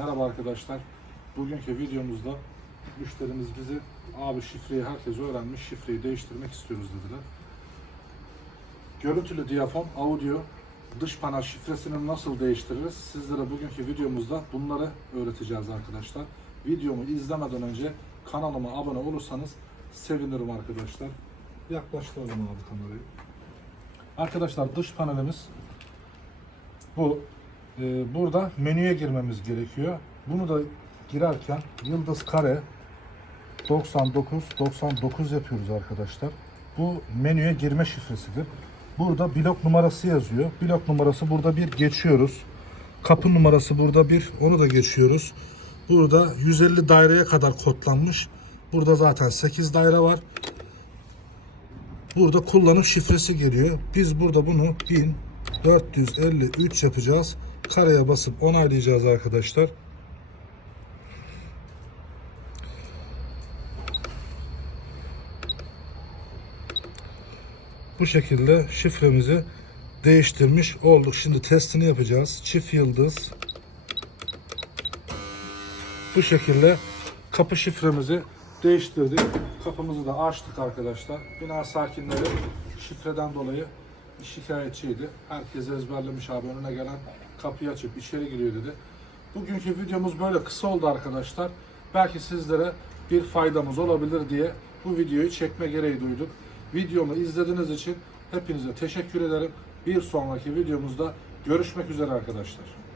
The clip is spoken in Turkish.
Merhaba arkadaşlar. Bugünkü videomuzda müşterimiz bizi abi şifreyi herkes öğrenmiş, şifreyi değiştirmek istiyoruz dediler. Görüntülü diyafon, audio, dış panel şifresini nasıl değiştiririz? Sizlere bugünkü videomuzda bunları öğreteceğiz arkadaşlar. Videomu izlemeden önce kanalıma abone olursanız sevinirim arkadaşlar. Yaklaştıralım abi kamerayı. Arkadaşlar dış panelimiz bu. Ee, burada menüye girmemiz gerekiyor. Bunu da girerken yıldız kare 99 99 yapıyoruz arkadaşlar. Bu menüye girme şifresidir. Burada blok numarası yazıyor. Blok numarası burada bir geçiyoruz. Kapı numarası burada bir onu da geçiyoruz. Burada 150 daireye kadar kodlanmış. Burada zaten 8 daire var. Burada kullanım şifresi geliyor. Biz burada bunu 1453 yapacağız. Kareye basıp onaylayacağız arkadaşlar. Bu şekilde şifremizi değiştirmiş olduk. Şimdi testini yapacağız. Çift yıldız. Bu şekilde kapı şifremizi değiştirdik. Kapımızı da açtık arkadaşlar. Bina sakinleri şifreden dolayı şikayetçiydi. Herkes ezberlemiş abi önüne gelen kapıyı açıp içeri giriyor dedi. Bugünkü videomuz böyle kısa oldu arkadaşlar. Belki sizlere bir faydamız olabilir diye bu videoyu çekme gereği duyduk. Videomu izlediğiniz için hepinize teşekkür ederim. Bir sonraki videomuzda görüşmek üzere arkadaşlar.